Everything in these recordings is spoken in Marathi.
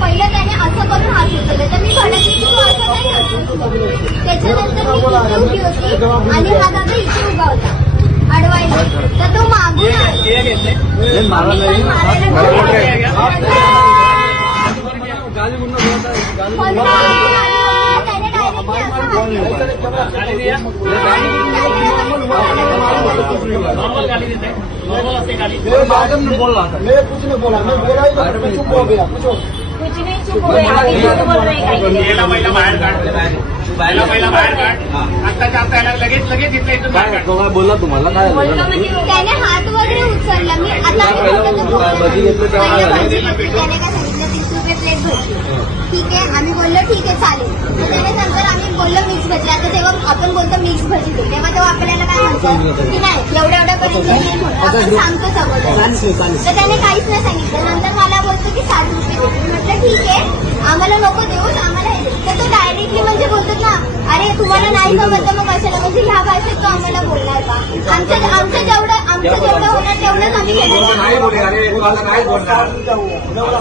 पहिलं त्याने असं करून हात उचलले तर मी की तू असं नाही त्याच्यानंतर मी इथे उभी होती आणि हा दादा इथे उभा होता अडवायला तर तो मागून मारायला पण त्याने directly असं हात नॉर्मल गाडी देते नॉर्मल असते गाडी मैं कुछ नहीं बोला? मैं बोला ही नहीं, मैं चुप हो गया पूछो. कुछ नहीं चुप हो गया अभी झूठ बोल रहे हैं काहीतरी. याला पहिला बाहेर काढ. याला पहिला बाहेर काढ. आत्ताच्या आत्ता याला लगेच लगेच इथल्या इथून बाहेर काढ. काय बोलला तुम्हाला काय म्हणजे त्याने हात वगैरे उचलला. मी आता तेव्हा. त्याने काय सांगितलं? तीस रुपये प्लेट ठीक आहे आम्ही बोललो ठीक आहे चालेल. त्याने नंतर आम्ही बोललो मिक्स भजी आता जेव्हा आपण बोलतो मिक्स भजी तेव्हा तेव्हा आपल्याला एवढ्या एवढ्या पर्यंत नाही म्हणून आपण तर त्याने काहीच नाही सांगितलं. नंतर मला बोलतो की रुपये म्हटलं ठीक आहे. आम्हाला नको देऊस आम्हाला हे दे. तर तो डायरेक्टली म्हणजे बोलतो ना अरे तुम्हाला नाही समजलं मग कशाला? म्हणजे ह्या भाषेत तो आम्हाला बोलणार का? आमचं आमचं जेवढं आमचं जेवढं होणार तेवढंच आम्ही केलं नाही बोलले अरे तुम्हाला काय बोलणार. बोला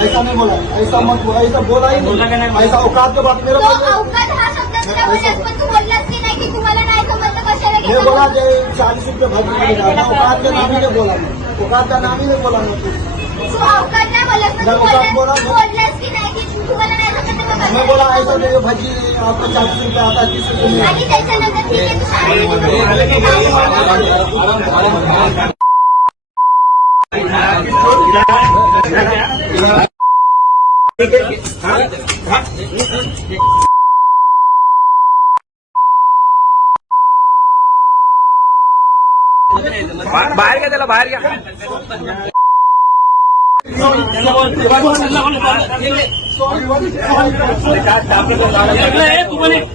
ऐसा नहीं बोला ऐसा मत बोला ऐसा बोला ही नहीं. ऐसा औकात के बात मेरा तो बोल हा शब्द तुला बोललास पण तू बोललास की नाही की तुम्हाला नाही समजलं कशाला मैं बोला कि चालीस रुपये भाजी बोला मैं औकात का नाम नहीं बोला मैं तू तू बोला तू ऐसा? नहीं भाजी आपको चालीस रुपये आता है तीस रुपये ठीक तू शाळेत बाहेर घ्या त्याला बाहेर घ्या हात नाही उचलायचा.